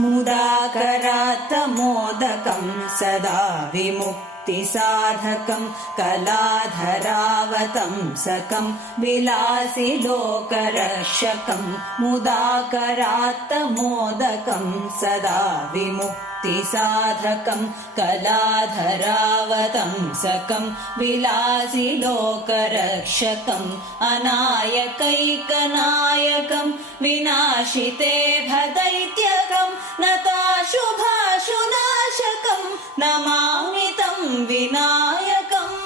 मुदाकरात्तमोदकं सदा विमुक्तिसाधकं कलाधरावतंसकं विलासि लोकरक्षकं मुदाकरात्तमोदकं सदा विमुक्तिसाधकं कलाधरावतंसकं विलासि लोकरक्षकम् अनायकैकनायकं विनाशिते भदैत्यकं नताशुभाशुनाशकं नमामि तं विनायकम्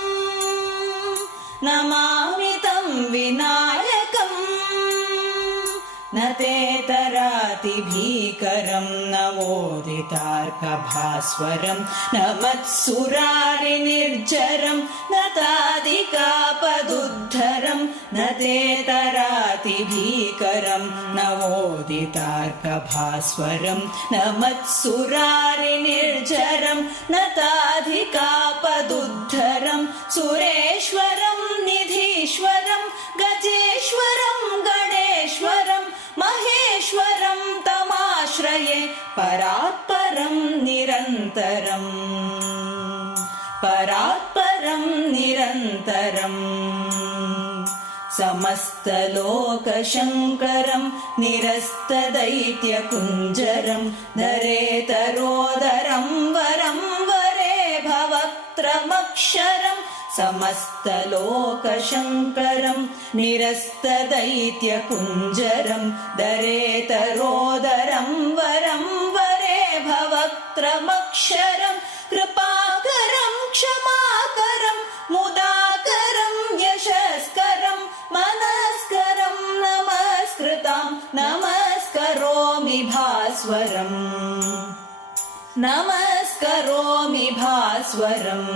नमामि तं विनायकम् न ते तरातिभीकरं नवोदितार्कभास्वरं न मत्सुरारिनिर्जरं न तादिकापदुद्धरं न ते तरातिभीकरं नवोदितार्कभास्वरं न मत्सुरारिनिर्जरं न ताधिकापदुद्धरं सुरेश्वरं निधीश्वरं गजेश्वरं गणेश्वरं महेश्वरं तमाश्रये परात्परं निरन्तरम् परात्परं निरन्तरम् समस्तलोकशङ्करं निरस्तदैत्यकुञ्जरं दरेतरोदरं वरं वरे भवक्त्रमक्षरम् समस्तलोकशङ्करं निरस्तदैत्यकुञ्जरं दरेतरोदरं वरं वरे भवक्त्रमक्षरं कृपाकरं क्षमाकरं मुदाकरं यशस्करं मनस्करं नमस्कृतां नमस्करोमि भास्वरम् नमस्करोमि भास्वरम्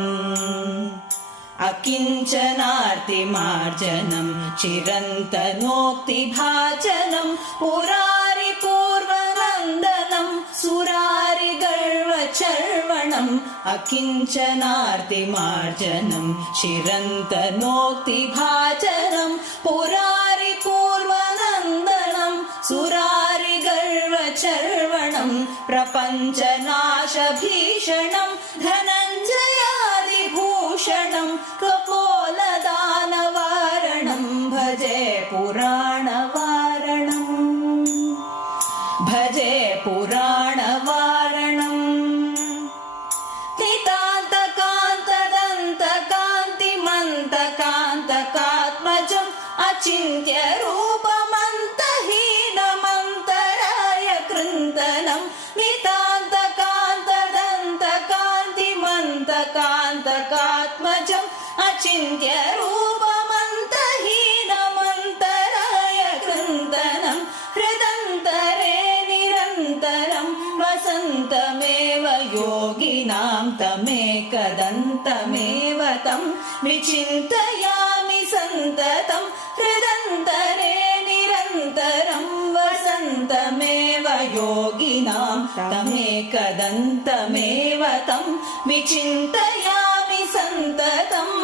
अकिञ्चनार्तिमार्जनं चिरन्तनोक्तिभाजनं पुरारिपूर्वनन्दनं सुरारिगर्वचर्वणम् अकिञ्चनार्तिमार्जनं चिरन्तनोक्तिभाजनं पुरारिपूर्वनन्दनं सुरारिगर्वचर्वणं प्रपञ्चनाशभीषणं धनञ्जयादिभूषणं कपोलदानवारणं भजे पुराणवारणम् भजे पुराणवारणम् नितान्तकान्तदन्तकान्तिमन्तकान्तकात्मजम् अचिन्त्यरूपमन्तहीनमन्तराय कृन्तनम् नितान्तकान्तदन्तकान्तिमन्तकान्तकात्मजम् अचिन्त्यरूपमन्तहीनमन्तराय कृन्तनम् हृदन्तरे निरन्तरं वसन्तमेव योगिनां तमेकदन्तमेव तं विचिन्तयामि सन्ततं हृदन्तरे निरन्तरं वसन्तमेव योगिनां तमेकदन्तमेव तं विचिन्तयामि सन्ततम्